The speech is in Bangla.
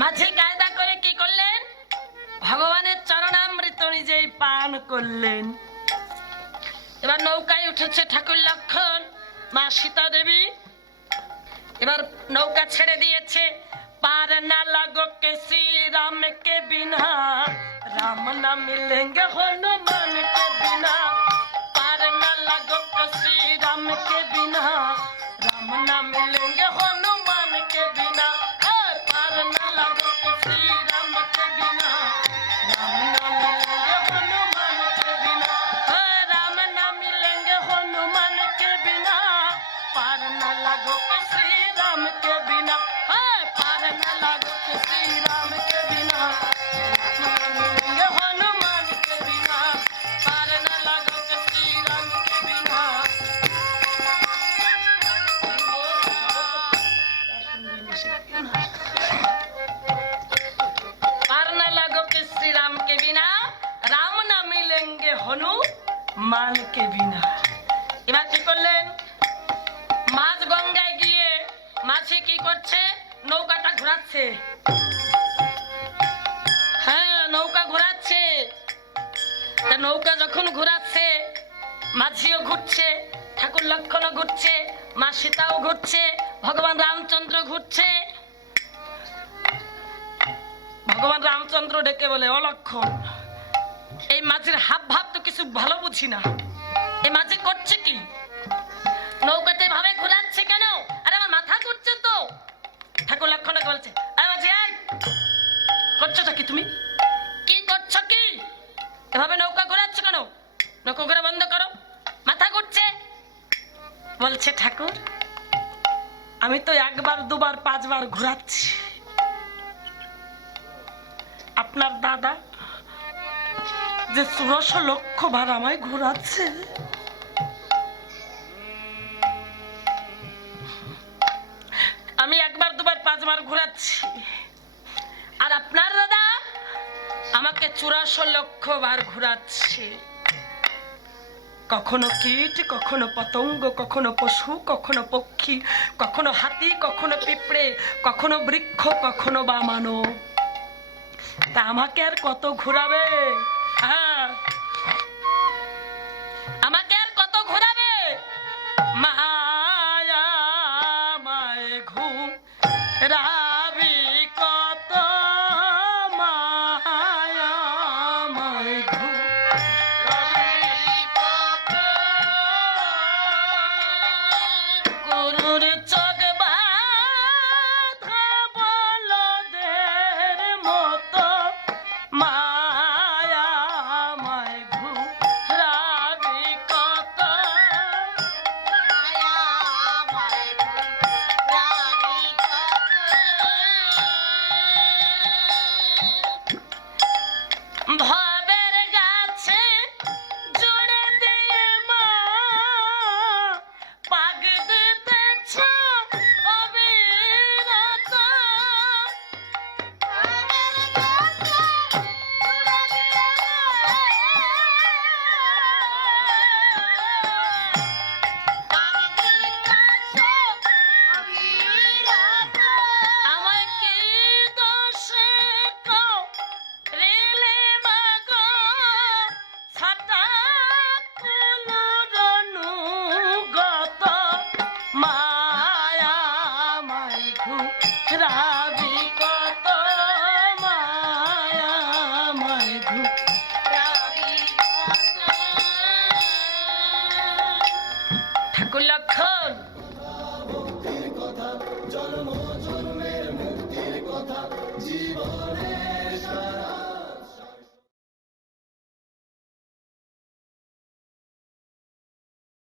মাঝে কায়দা করে কি করলেন? ভগবানের চরণামৃত নিজেই পান করলেন। এবার নৌকায় উঠেছে ঠাকুর লক্ষণ, মা সীতা দেবী। এবার নৌকা ছেড়ে দিয়েছে, পার না কে শ্রী রাম রাম না মিলেঙ্গে হনুমান কে মানকে বিনা এবার কি করলেন? মাছ গঙ্গায় গিয়ে মাছি কি করছে? নৌকাটা ঘোরাচ্ছে। হ্যাঁ, নৌকা যখন ঘোরাচ্ছে, মাঝিও ঘুরছে, ঠাকুর লক্ষণও ঘুরছে, মা সীতাও ঘুরছে, ভগবান রামচন্দ্র ঘুরছে। ভগবান রামচন্দ্র ডেকে বলে, অলক্ষণ, এই মাঝির হাব ভাব কিছু ভালো বুঝি না। এ মাঝে করছে কি? নৌকাতে ভাবে ঘোরাচ্ছে কেন? আরে আমার মাথা ঘুরছে তো। ঠাকুর লক্ষণ বলছে, আরে মাঝি, এই, করছোটা কি তুমি? কি করছ কি? এভাবে নৌকা ঘোরাচ্ছ কেন? নৌকা ঘোরা বন্ধ করো। মাথা ঘুরছে। বলছে, ঠাকুর, আমি তো একবার, দুবার, পাঁচবার ঘোরাচ্ছি। আপনার দাদা যে ষোড়শ লক্ষ বার আমায় ঘোরাচ্ছে। আমি একবার, দুবার, পাঁচবার ঘোরাচ্ছি। আর আপনার দাদা আমাকে চুরাশো লক্ষ বার ঘোরাচ্ছে। কখনো কীট, কখনো পতঙ্গ, কখনো পশু, কখনো পক্ষী, কখনো হাতি, কখনো পিঁপড়ে, কখনো বৃক্ষ, কখনো বা মানব। তা আমাকে আর কত ঘোরাবে? আমাকে আর কত ঘোরাবে? মায়া মায় ঘুম। রাবি রাবি কত মায়া মায় ঘু ঠাকুর লক্ষণ। জন্ম জন্মের মুক্তির কথা